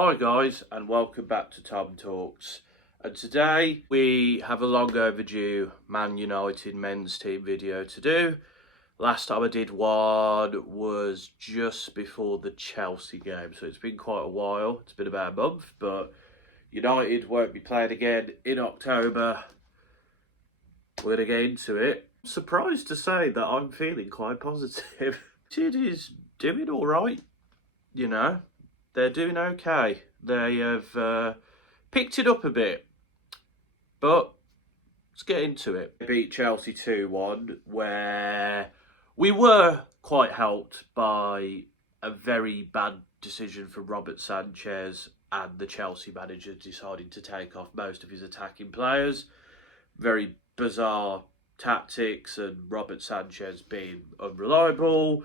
Hi guys, and welcome back to Tom Talks. And today we have a long overdue Man Utd Men's team video to do. Last time I did one was just before the Chelsea game, so it's been quite a while. It's been about a month, but United won't be playing again in October. We're going to get into it. I'm surprised to say that I'm feeling quite positive. It is doing alright, They're doing okay. They have picked it up a bit. But let's get into it. They beat Chelsea 2-1, where we were quite helped by a very bad decision from Robert Sanchez and the Chelsea manager deciding to take off most of his attacking players. Very bizarre tactics, and Robert Sanchez being unreliable.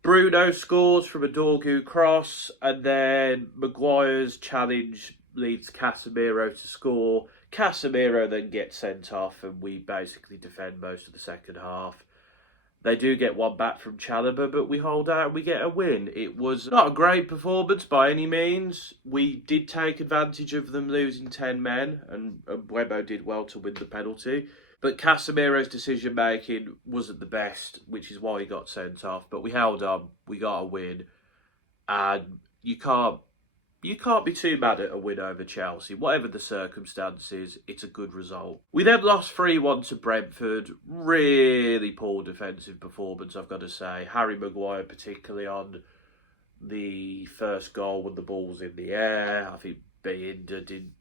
Bruno scores from a Dorgu cross, and then Maguire's challenge leads Casemiro to score. Casemiro then gets sent off, and we basically defend most of the second half. They do get one back from Chalobah, but we hold out and we get a win. It was not a great performance by any means. We did take advantage of them losing 10 men, and Mbeumo did well to win the penalty. But Casemiro's decision-making wasn't the best, which is why he got sent off. But we held on, we got a win, and you can't be too mad at a win over Chelsea. Whatever the circumstances, it's a good result. We then lost 3-1 to Brentford. Really poor defensive performance, I've got to say. Harry Maguire, particularly on the first goal when the ball's in the air. I think Beinder did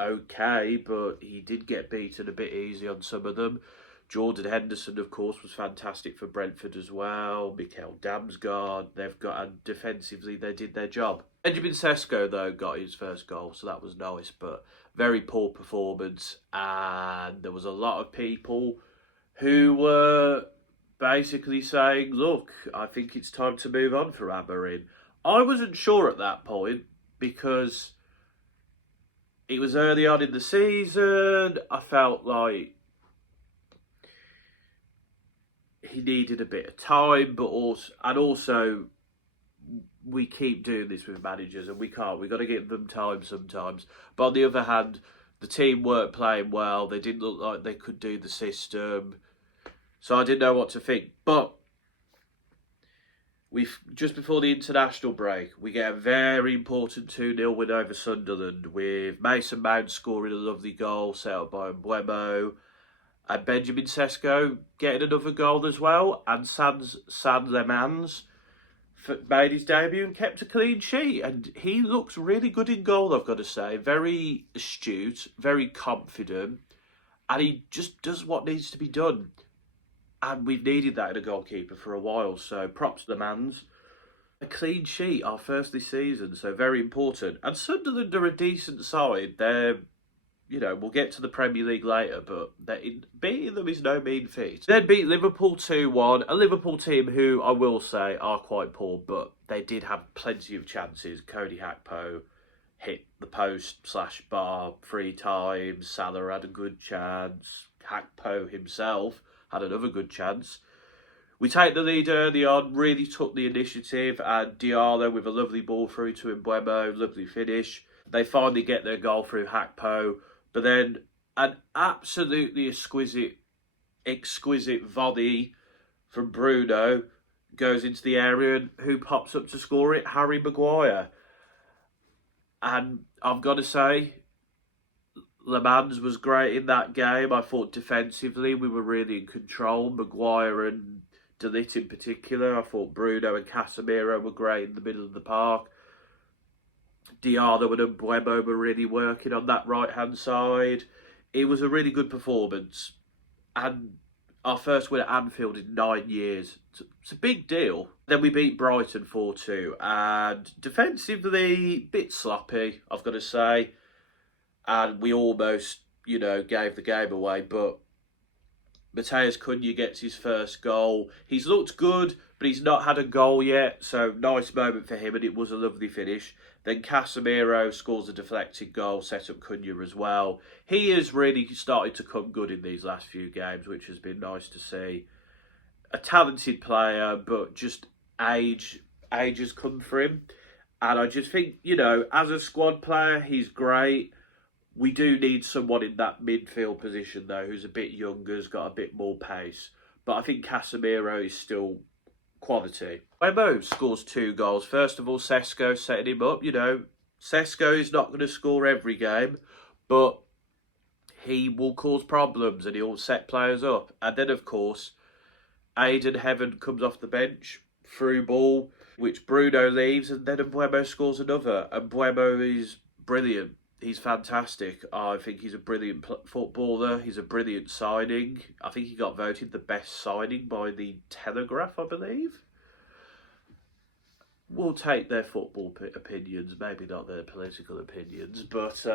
okay, but he did get beaten a bit easy on some of them. Jordan Henderson, of course, was fantastic for Brentford as well. Mikel Damsgaard, and defensively they did their job. Benjamin Sesko, though, got his first goal, so that was nice, but very poor performance. And there was a lot of people who were basically saying, look, I think it's time to move on for Amorim. I wasn't sure at that point, because it was early on in the season. I felt like he needed a bit of time, but also we keep doing this with managers, and we can't. We've got to give them time sometimes. But on the other hand, the team weren't playing well. They didn't look like they could do the system. So I didn't know what to think. But just before the international break, we get a very important 2-0 win over Sunderland, with Mason Mount scoring a lovely goal set up by Mbeumo, and Benjamin Sesko getting another goal as well, and San Lemans made his debut and kept a clean sheet, and he looks really good in goal, I've got to say. Very astute, very confident, and he just does what needs to be done. And we've needed that in a goalkeeper for a while, so props to the Mans. A clean sheet, our first this season, so very important. And Sunderland are a decent side. They're, we'll get to the Premier League later, but beating them is no mean feat. Then beat Liverpool 2-1, a Liverpool team who I will say are quite poor, but they did have plenty of chances. Cody Gakpo hit the post/bar 3 times. Salah had a good chance. Gakpo himself had another good chance. We take the lead early on, really took the initiative, and Diallo with a lovely ball through to Mbeumo, lovely finish. They finally get their goal through Gakpo, but then an absolutely exquisite volley from Bruno goes into the area, and who pops up to score it? Harry Maguire. And I've got to say, Le Mans was great in that game. I thought defensively we were really in control. Maguire and De Ligt in particular. I thought Bruno and Casemiro were great in the middle of the park. Diallo and Mbeumo were really working on that right-hand side. It was a really good performance. And our first win at Anfield in 9 years. It's a big deal. Then we beat Brighton 4-2. And defensively, a bit sloppy, I've got to say. And we almost, gave the game away. But Matheus Cunha gets his first goal. He's looked good, but he's not had a goal yet. So nice moment for him, and it was a lovely finish. Then Casemiro scores a deflected goal, set up Cunha as well. He has really started to come good in these last few games, which has been nice to see. A talented player, but just age has come for him. And I just think, you know, as a squad player, he's great. We do need someone in that midfield position, though, who's a bit younger, has got a bit more pace. But I think Casemiro is still quality. Wemo scores 2 goals. First of all, Sesko setting him up. You know, Sesko is not going to score every game, but he will cause problems and he'll set players up. And then, of course, Aiden Heaven comes off the bench, through ball, which Bruno leaves, and then Mbeumo scores another. And Mbeumo is brilliant. He's fantastic. I think he's a brilliant footballer. He's a brilliant signing. I think he got voted the best signing by the Telegraph, I believe. We'll take their football opinions, maybe not their political opinions, but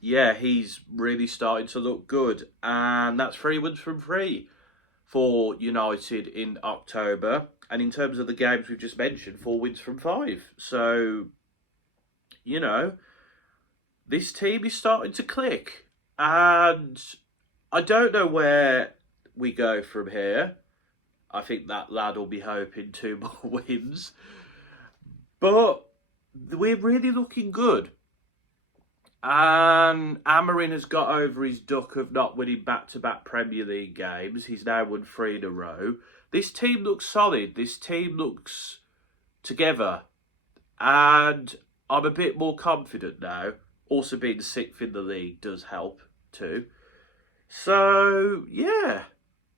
yeah, he's really starting to look good. And that's 3 wins from 3 for United in October. And in terms of the games we've just mentioned, 4 wins from 5. So, you know, this team is starting to click. And I don't know where we go from here. I think that lad will be hoping 2 more wins. But we're really looking good. And Amarin has got over his duck of not winning back-to-back Premier League games. He's now won 3 in a row. This team looks solid. This team looks together. And I'm a bit more confident now. Also being 6th in the league does help too. So, yeah.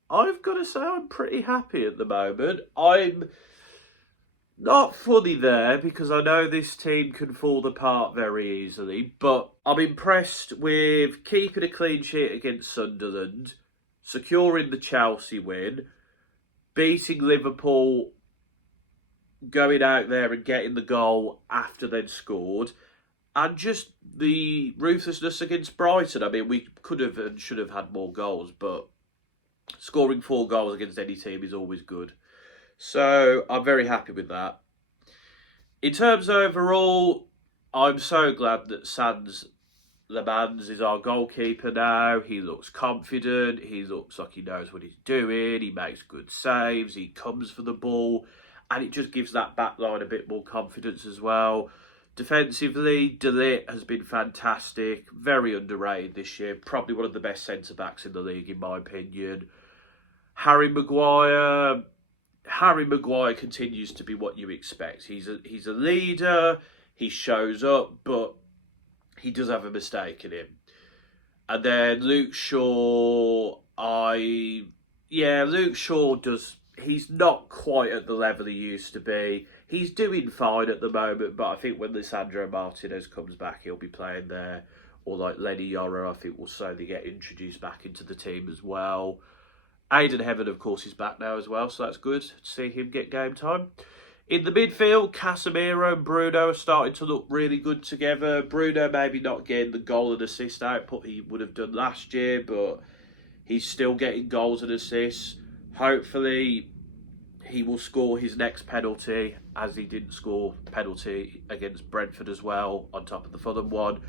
I've got to say I'm pretty happy at the moment. I'm not fully there because I know this team can fall apart very easily, but I'm impressed with keeping a clean sheet against Sunderland, securing the Chelsea win, beating Liverpool, going out there and getting the goal after they'd scored, and just the ruthlessness against Brighton. I mean, we could have and should have had more goals, but scoring 4 goals against any team is always good. So I'm very happy with that. In terms of overall, I'm so glad that Sans Le Mans is our goalkeeper now. He looks confident. He looks like he knows what he's doing. He makes good saves. He comes for the ball. And it just gives that back line a bit more confidence as well. Defensively, De Ligt has been fantastic. Very underrated this year. Probably one of the best centre-backs in the league, in my opinion. Harry Maguire continues to be what you expect. He's a leader. He shows up, but he does have a mistake in him. And then Luke Shaw, Luke Shaw does. He's not quite at the level he used to be. He's doing fine at the moment, but I think when Lisandro Martinez comes back, he'll be playing there. Or like Lenny Yoro, I think will slowly get introduced back into the team as well. Aiden Heaven, of course, is back now as well, so that's good to see him get game time. In the midfield, Casemiro and Bruno are starting to look really good together. Bruno maybe not getting the goal and assist output he would have done last year, but he's still getting goals and assists. Hopefully, he will score his next penalty, as he didn't score penalty against Brentford as well, on top of the Fulham one.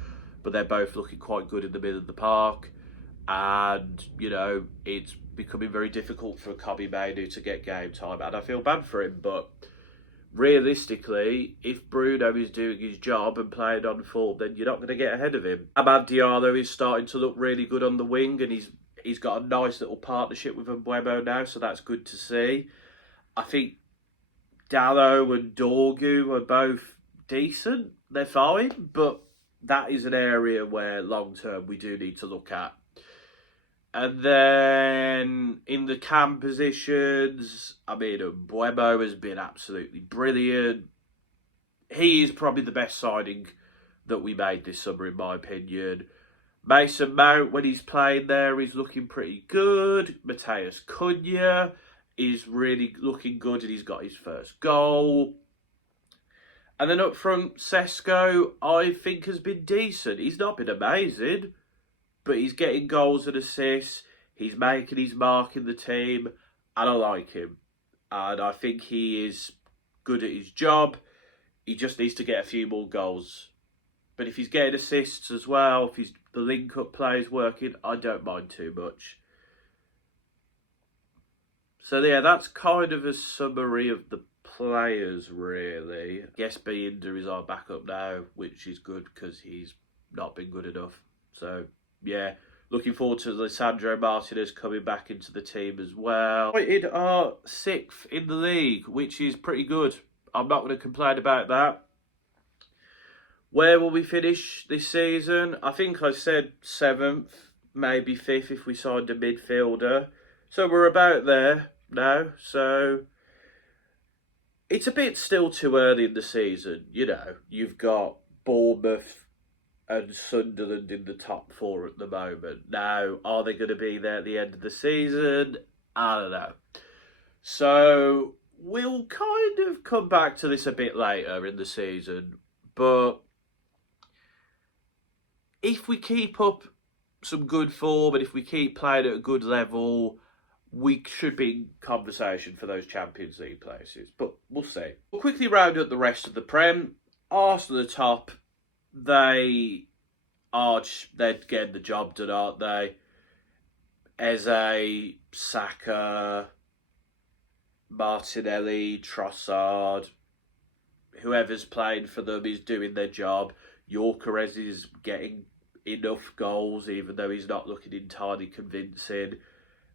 But they're both looking quite good in the middle of the park. And, you know, it's becoming very difficult for Kobbie Mainoo to get game time. And I feel bad for him, but realistically, if Bruno is doing his job and playing on form, then you're not going to get ahead of him. Amad Diallo is starting to look really good on the wing, and he's got a nice little partnership with Mbeumo now, so that's good to see. I think Dallo and Dorgu are both decent. They're fine, but that is an area where long-term we do need to look at. And then in the cam positions, I mean, Mbeumo has been absolutely brilliant. He is probably the best signing that we made this summer, in my opinion. Mason Mount, when he's playing there, is looking pretty good. Mateus Cunha is really looking good, and he's got his first goal. And then up front, Sesko, I think, has been decent. He's not been amazing, but he's getting goals and assists. He's making his mark in the team, and I like him. And I think he is good at his job. He just needs to get a few more goals. But if he's getting assists as well, if the link-up play is working, I don't mind too much. So yeah, that's kind of a summary of the players, really. I guess Binder is our backup now, which is good because he's not been good enough. So, yeah, looking forward to Lisandro Martinez coming back into the team as well. United are 6th in the league, which is pretty good. I'm not going to complain about that. Where will we finish this season? I think I said 7th, maybe 5th if we signed a midfielder. So we're about there now. So it's a bit still too early in the season. You know, you've got Bournemouth and Sunderland in the top 4 at the moment. Now, are they going to be there at the end of the season? I don't know. So we'll kind of come back to this a bit later in the season. But if we keep up some good form and if we keep playing at a good level, we should be in conversation for those Champions League places. But we'll see. We'll quickly round up the rest of the Prem. Arsenal at the top. They're getting the job done, aren't they? Eze, Saka, Martinelli, Trossard, whoever's playing for them is doing their job. Gyökeres is getting enough goals, even though he's not looking entirely convincing.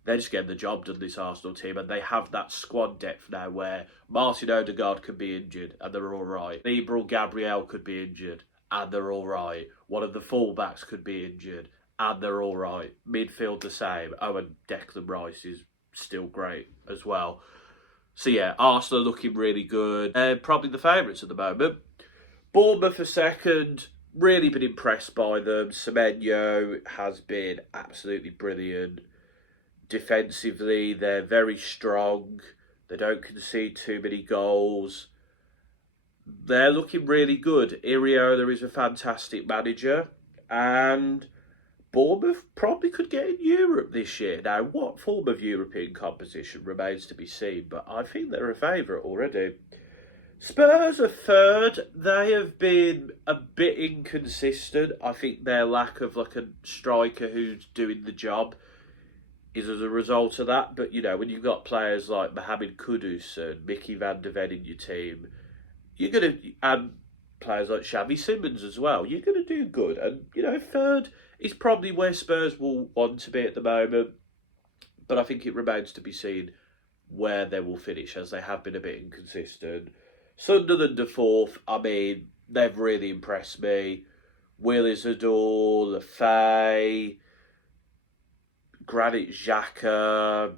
They're just getting the job done, this Arsenal team, and they have that squad depth now where Martin Odegaard could be injured and they're all right. Gabriel Gabriel could be injured and they're all right. One of the fullbacks could be injured and they're all right. Midfield the same. Oh, and Declan Rice is still great as well. So yeah, Arsenal looking really good. Probably the favourites at the moment. Bournemouth for second. Really been impressed by them. Semenyo has been absolutely brilliant. Defensively, they're very strong. They don't concede too many goals. They're looking really good. Iriola is a fantastic manager. And Bournemouth probably could get in Europe this year. Now, what form of European competition remains to be seen, but I think they're a favourite already. Spurs are third. They have been a bit inconsistent. I think their lack of like a striker who's doing the job is as a result of that. But, you know, when you've got players like Mohamed Kudus and Mickey van der Ven in your team, you're going to, and players like Xavi Simons as well, you're going to do good. And, you know, third is probably where Spurs will want to be at the moment. But I think it remains to be seen where they will finish, as they have been a bit inconsistent. Sunderland are fourth. I mean, they've really impressed me. Will Isidore, Lafay, Granit Xhaka.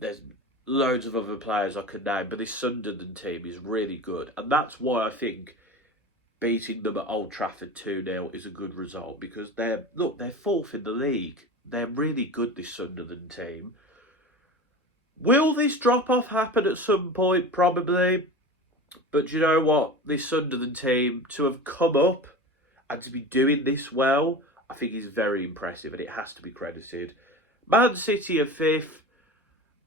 There's loads of other players I could name, but this Sunderland team is really good. And that's why I think beating them at Old Trafford 2-0 is a good result, because they're fourth in the league. They're really good, this Sunderland team. Will this drop-off happen at some point? Probably. But you know what? This Sunderland team, to have come up and to be doing this well, I think is very impressive, and it has to be credited. Man City are fifth.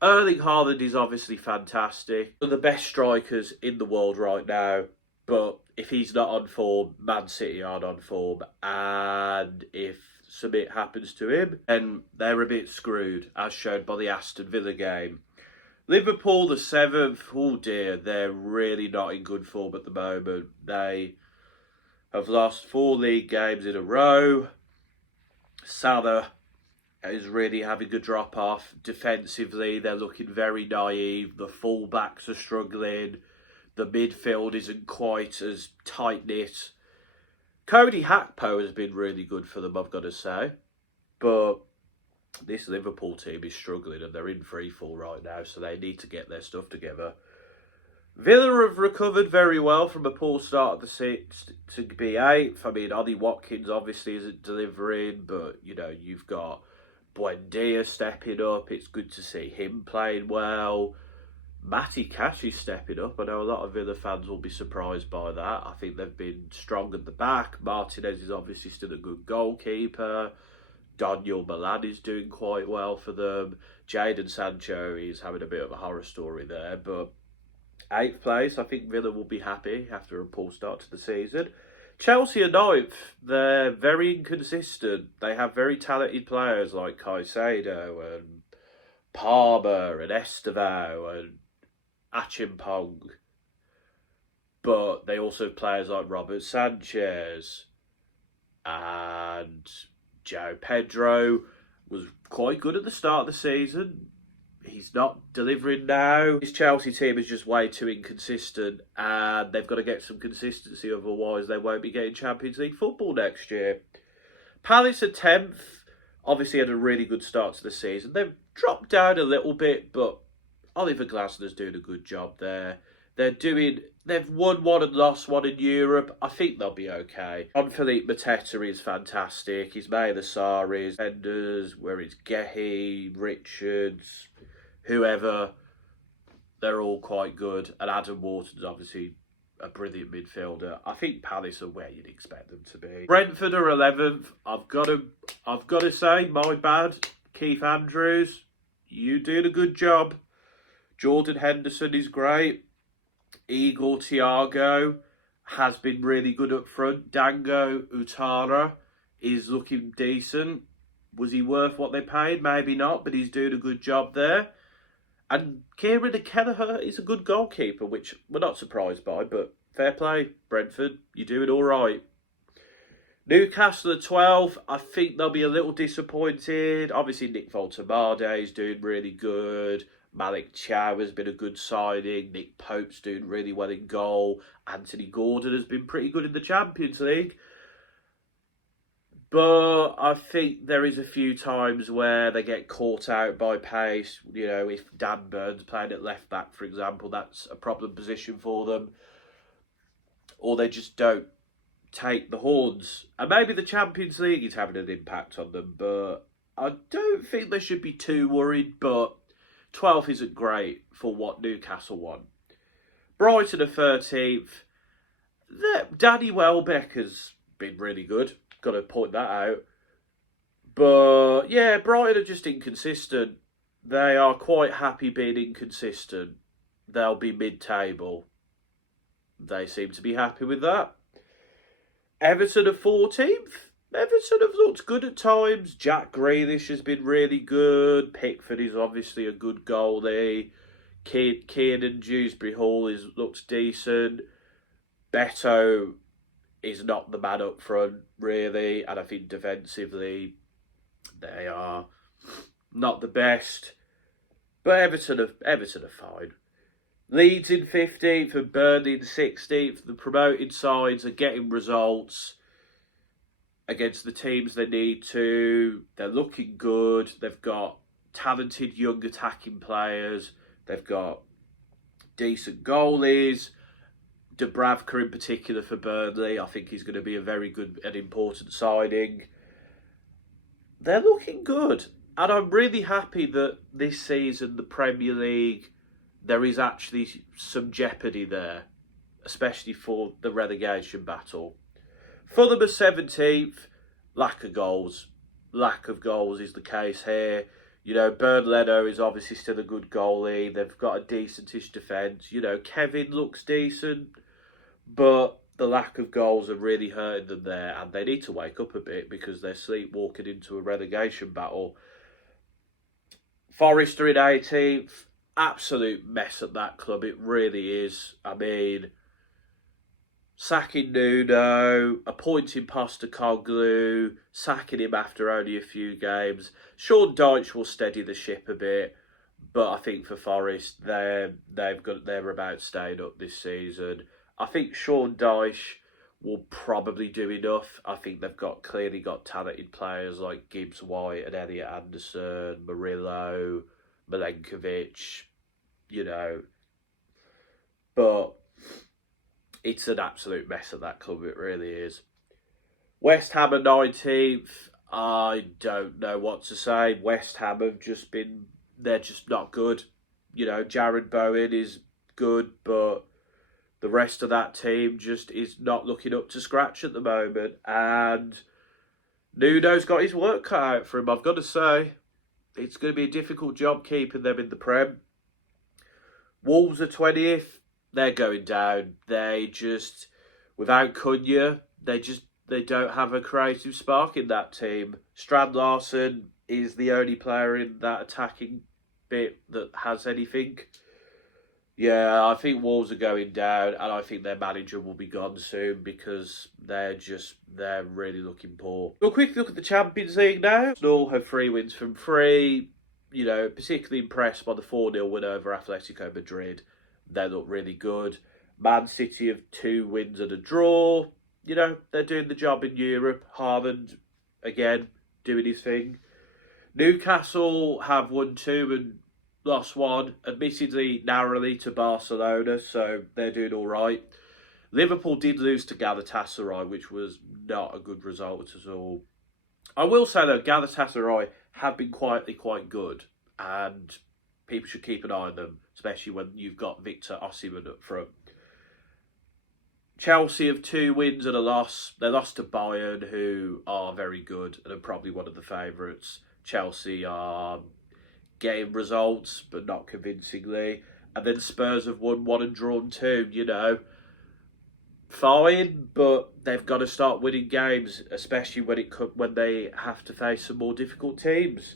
Erling Haaland is obviously fantastic. One of the best strikers in the world right now. But if he's not on form, Man City aren't on form. And if something happens to him, then they're a bit screwed, as shown by the Aston Villa game. Liverpool, the seventh. Oh dear, they're really not in good form at the moment. They have lost 4 league games in a row. Salah is really having a drop-off. Defensively, they're looking very naive. The full-backs are struggling. The midfield isn't quite as tight-knit. Cody Gakpo has been really good for them, I've got to say. But this Liverpool team is struggling and they're in free fall right now, so they need to get their stuff together. Villa have recovered very well from a poor start of the 6th to be 8th. I mean, Ollie Watkins obviously isn't delivering, but, you know, you've got Buendia stepping up. It's good to see him playing well. Matty Cash is stepping up. I know a lot of Villa fans will be surprised by that. I think they've been strong at the back. Martinez is obviously still a good goalkeeper. Daniel Milan is doing quite well for them. Jadon Sancho is having a bit of a horror story there, but 8th place, I think Villa will be happy after a poor start to the season. Chelsea are 9th. They're very inconsistent. They have very talented players like Caicedo and Palmer and Estevao and Achimpong, but they also have players like Robert Sanchez, and Joe Pedro was quite good at the start of the season. He's not delivering now. His Chelsea team is just way too inconsistent, and they've got to get some consistency, otherwise they won't be getting Champions League football next year. Palace are 10th, obviously had a really good start to the season. They've dropped down a little bit, but Oliver Glasner's doing a good job there. They've won one and lost one in Europe. I think they'll be okay. Jean-Philippe Mateta is fantastic. He's made the Saris, Enders, where it's Gehi, Richards, whoever. They're all quite good. And Adam Wharton's obviously a brilliant midfielder. I think Palace are where you'd expect them to be. Brentford are 11th. I've got to say, my bad. Keith Andrews, you did a good job. Jordan Henderson is great. Igor Thiago has been really good up front. Dango Utara is looking decent. Was he worth what they paid? Maybe not, but he's doing a good job there. And Kieran Kelleher is a good goalkeeper, which we're not surprised by, but fair play, Brentford. You're doing all right. Newcastle at 12. I think they'll be a little disappointed. Obviously, Nick Voltemade is doing really good. Malik Chow has been a good signing. Nick Pope's doing really well in goal. Anthony Gordon has been pretty good in the Champions League. But I think there is a few times where they get caught out by pace. You know, if Dan Burns playing at left back, for example, that's a problem position for them. Or they just don't take the horns. And maybe the Champions League is having an impact on them. But I don't think they should be too worried. But 12th isn't great for what Newcastle want. Brighton are 13th. Danny Welbeck has been really good. Got to point that out. But yeah, Brighton are just inconsistent. They are quite happy being inconsistent. They'll be mid-table. They seem to be happy with that. Everton are 14th. Everton have looked good at times. Jack Grealish has been really good. Pickford is obviously a good goalie. Kiernan Dewsbury Hall looks decent. Beto is not the man up front, really. And I think defensively, they are not the best. But Everton are fine. Leeds in 15th and Burnley in 16th. The promoted sides are getting results against the teams they need to. They're looking good. They've got talented young attacking players. They've got decent goalies. Dubravka in particular for Burnley, I think he's going to be a very good and important signing. They're looking good. And I'm really happy that this season, the Premier League, there is actually some jeopardy there, especially for the relegation battle. Fulham are 17th. Lack of goals. Lack of goals is the case here. You know, Bernd Leno is obviously still a good goalie. They've got a decentish defence. You know, Kevin looks decent. But the lack of goals are really hurting them there. And they need to wake up a bit because they're sleepwalking into a relegation battle. Forest are in 18th. Absolute mess at that club. It really is. I mean, sacking Nuno, appointing Postecoglou, sacking him after only a few games. Sean Dyche will steady the ship a bit, but I think for Forest, they're about staying up this season. I think Sean Dyche will probably do enough. I think they've clearly got talented players like Gibbs White and Elliot Anderson, Murillo, Milenkovic, you know. But it's an absolute mess at that club, it really is. West Ham are 19th. I don't know what to say. West Ham have they're just not good. You know, Jared Bowen is good, but the rest of that team just is not looking up to scratch at the moment. And Nuno's got his work cut out for him, I've got to say. It's going to be a difficult job keeping them in the Prem. Wolves are 20th. They're going down. They just, without Cunha, they don't have a creative spark in that team. Strand Larsen is the only player in that attacking bit that has anything. Yeah, I think Wolves are going down, and I think their manager will be gone soon because they're really looking poor. We'll quick look at the Champions League now. Arsenal have 3 wins from 3. You know, particularly impressed by the 4-0 win over Atletico Madrid. They look really good. Man City have 2 wins and a draw. You know, they're doing the job in Europe. Haaland, again, doing his thing. Newcastle have won 2 and lost 1, admittedly narrowly to Barcelona, so they're doing all right. Liverpool did lose to Galatasaray, which was not a good result at all. I will say though, Galatasaray have been quietly quite good, and people should keep an eye on them, especially when you've got Victor Osimhen up front. Chelsea have 2 wins and a loss. They lost to Bayern, who are very good and are probably one of the favourites. Chelsea are getting results, but not convincingly. And then Spurs have won 1 and drawn 2, you know. Fine, but they've got to start winning games, especially when they have to face some more difficult teams.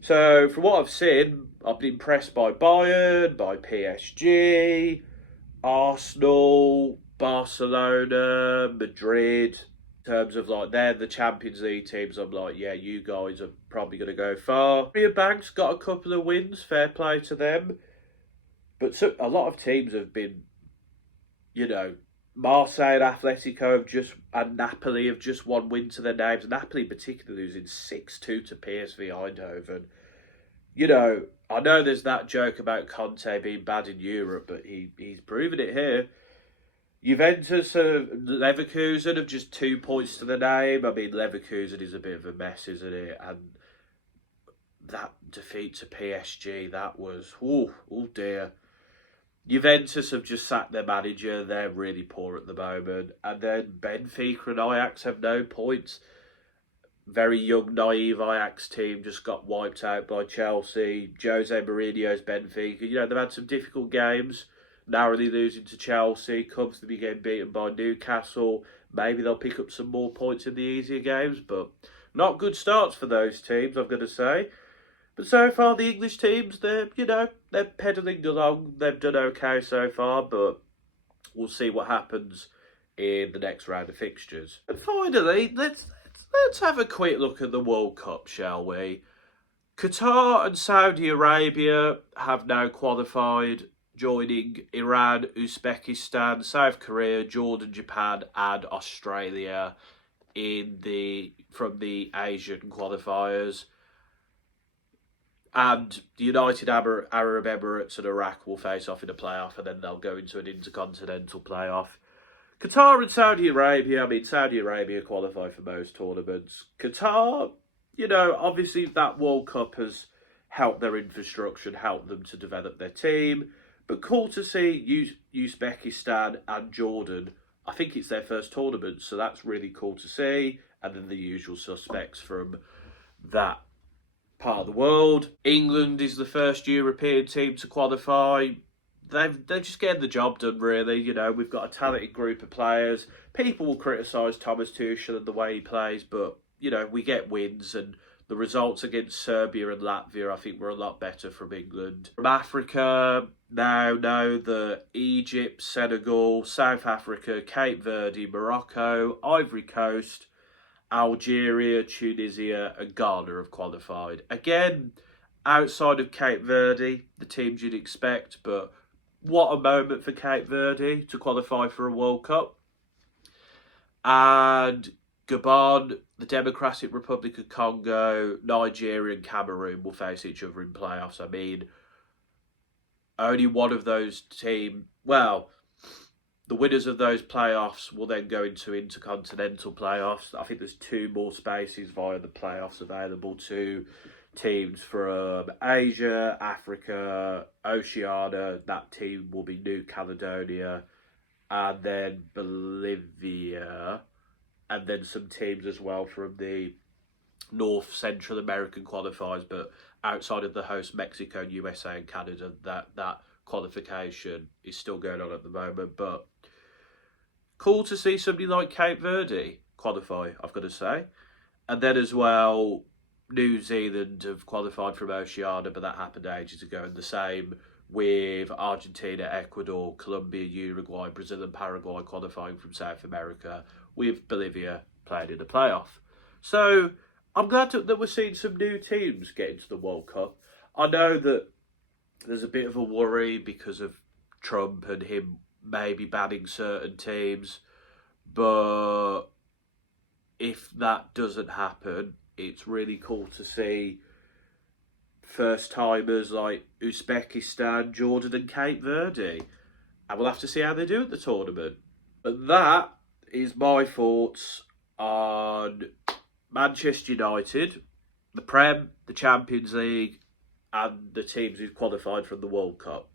So, from what I've seen, I've been impressed by Bayern, by PSG, Arsenal, Barcelona, Madrid. In terms of like, they're the Champions League teams. I'm like, yeah, you guys are probably going to go far. Banks got a couple of wins, fair play to them. But a lot of teams have been, you know, Marseille and Atletico and Napoli have just 1 win to their names. Napoli particularly losing 6-2 to PSV Eindhoven. You know there's that joke about Conte being bad in Europe, but he's proven it here. Juventus and Leverkusen have just 2 points to the name. I mean, Leverkusen is a bit of a mess, isn't it? And that defeat to PSG, that was, oh dear. Juventus have just sacked their manager. They're really poor at the moment. And then Benfica and Ajax have no points. Very young, naive Ajax team just got wiped out by Chelsea. Jose Mourinho's Benfica. You know, they've had some difficult games. Narrowly losing to Chelsea, comfortably getting beaten by Newcastle. Maybe they'll pick up some more points in the easier games, but not good starts for those teams, I've got to say. But so far, the English teams, they're pedalling along. They've done okay so far, but we'll see what happens in the next round of fixtures. And finally, let's have a quick look at the World Cup, shall we? Qatar and Saudi Arabia have now qualified, joining Iran, Uzbekistan, South Korea, Jordan, Japan and Australia from the Asian qualifiers. And the United Arab Emirates and Iraq will face off in a playoff, and then they'll go into an intercontinental playoff. Qatar and Saudi Arabia, I mean, Saudi Arabia qualify for most tournaments. Qatar, obviously that World Cup has helped their infrastructure and helped them to develop their team. But cool to see Uzbekistan and Jordan. I think it's their first tournament, so that's really cool to see. And then the usual suspects from that part of the world. England is the first European team to qualify. They're just getting the job done, really. We've got a talented group of players. People will criticise Thomas Tuchel and the way he plays, but, we get wins, and the results against Serbia and Latvia, I think, were a lot better from England. From Africa, now know that Egypt, Senegal, South Africa, Cape Verde, Morocco, Ivory Coast, Algeria, Tunisia and Ghana have qualified. Again, outside of Cape Verde, the teams you'd expect, but what a moment for Cape Verde to qualify for a World Cup. And Gabon, the Democratic Republic of Congo, Nigeria and Cameroon will face each other in playoffs. I mean, only one of those teams, the winners of those playoffs will then go into intercontinental playoffs. I think there's 2 more spaces via the playoffs available to teams from Asia, Africa, Oceania. That team will be New Caledonia and then Bolivia. And then some teams as well from the North Central American qualifiers, but outside of the host Mexico, USA and Canada, that qualification is still going on at the moment. But cool to see somebody like Cape Verde qualify, I've got to say. And then as well, New Zealand have qualified from Oceania, but that happened ages ago. And the same with Argentina, Ecuador, Colombia, Uruguay, Brazil and Paraguay qualifying from South America, with Bolivia playing in the playoff. So I'm glad that we're seeing some new teams get into the World Cup. I know that there's a bit of a worry because of Trump and him maybe banning certain teams, but if that doesn't happen, it's really cool to see first-timers like Uzbekistan, Jordan and Cape Verde. And we'll have to see how they do at the tournament. But that is my thoughts on Manchester United, the Prem, the Champions League, and the teams who've qualified from the World Cup.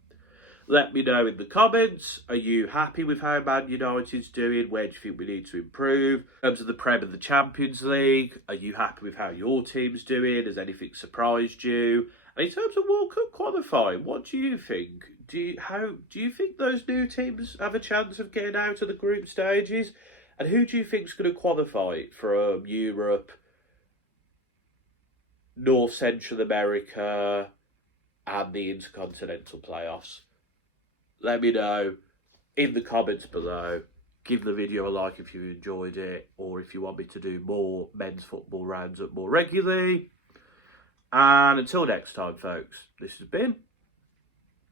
Let me know in the comments, are you happy with how Man United's doing? Where do you think we need to improve? In terms of the Prem and the Champions League, are you happy with how your team's doing? Has anything surprised you? And in terms of World Cup qualifying, what do you think? Do you think those new teams have a chance of getting out of the group stages? And who do you think's going to qualify from Europe, North Central America, and the Intercontinental playoffs? Let me know in the comments below. Give the video a like if you enjoyed it, or if you want me to do more men's football rounds up more regularly. And until next time, folks, this has been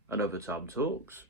another Tom Talks.